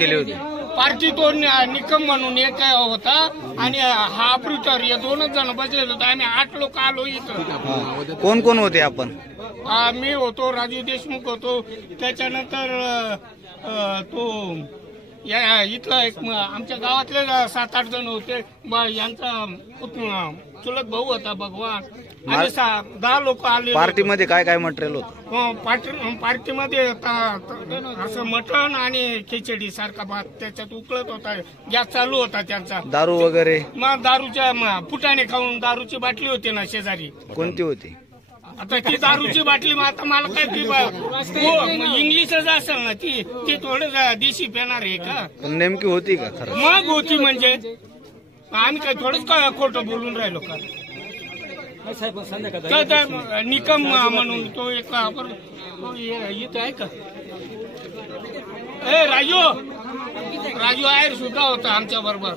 केली होती पार्टी तो निकम म्हणून एक होता आणि हा अप्रुतर हे दोनच जण बसले होते. आम्ही 8 लोक आलो इथं. कोण कोण होते आपण? मी होतो, राजू देशमुख होतो, त्याच्यानंतर तो या इथला एक आमच्या गावातले 7-8 जण होते. यांचा चुलत भाऊ होता भगवान आणि 10 लोक आले. पार्टीमध्ये काय काय मटेरियल होतं? पार्टीमध्ये असं मटण आणि खिचडी सारखा भात त्याच्यात उकळत होता. गॅस चालू होता त्यांचा. दारू वगैरे? मग दारूच्या फुटाने खाऊन दारूची बाटली होती ना शेजारी. कोणती होती? आता ती दारूची बाटली आता मला काय ती इंग्लिशच असेल ना ती थोडं देशी पेणार आहे का? नेमकी होती का खरं? मग होती म्हणजे आम्ही काय थोडंच खोटं बोलून राहिलो का? निकम म्हणून तो एक इथं आहे का? राजू आयर सुद्धा होता आमच्या बरोबर.